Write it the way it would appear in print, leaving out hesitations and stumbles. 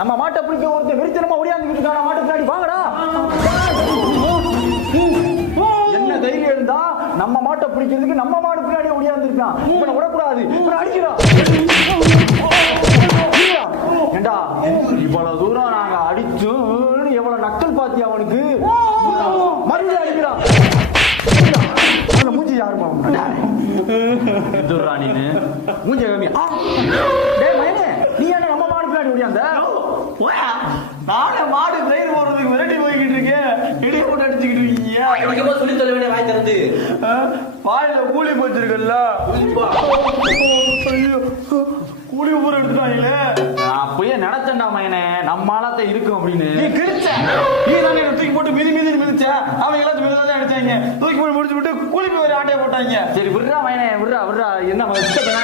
நம்ம மாட்டை பிடிக்க ஒருத்தர் வெறித்தனமா ஓடியாந்துக்கிட்டு இருக்கான் மாட்டு பின்னாடி வாங்கடா. என்ன தைரியம் இருந்தா நம்ம மாட்டை பிடிக்கிறதுக்கு நம்ம மாடு பின்னாடி ஓடியாந்துருக்கான். இவனை விடக்கூடாது, இவனை அடிக்கிறோம். ஏண்டா இவ்வளவு தூரம் நாங்க அடிச்சு எவ்வளவு நக்கல் பாத்தி அவனுக்கு மறுபடியும் அடிக்கிறான். மூஞ்சி யாருமா மூஞ்சி நீ என்ன நம்ம மாடு பின்னாடி ஓடியாந்த? நானே மாடு பிரைன் போடுறதுக்கு விரட்டி போய்கிட்டு இருக்கேன். இடையே போட்டு அடிச்சுக்கிட்டு இருக்கீங்க. சொல்லி சொல்ல வேண்டிய வாய் தருது. வாயில கூலி போச்சிருக்கல. கூலி ஊற எடுத்துட்டாங்களே. அப்பயே நினைச்சேன்டா மயனே நம்ம ஆளத்தை இருக்கும் அப்படின்னு. நீ கிழிச்ச நீ தானே தூக்கி போட்டு மிதி மிதிச்ச. அவங்க எல்லாத்தையும் மிதிதான் அடிச்சாங்க. தூக்கி போட்டு முடிச்சு விட்டு கூலி போய் ஆட்டையை போட்டாங்க. சரி விடுறா மயனே விடுறா விடுறா. என்ன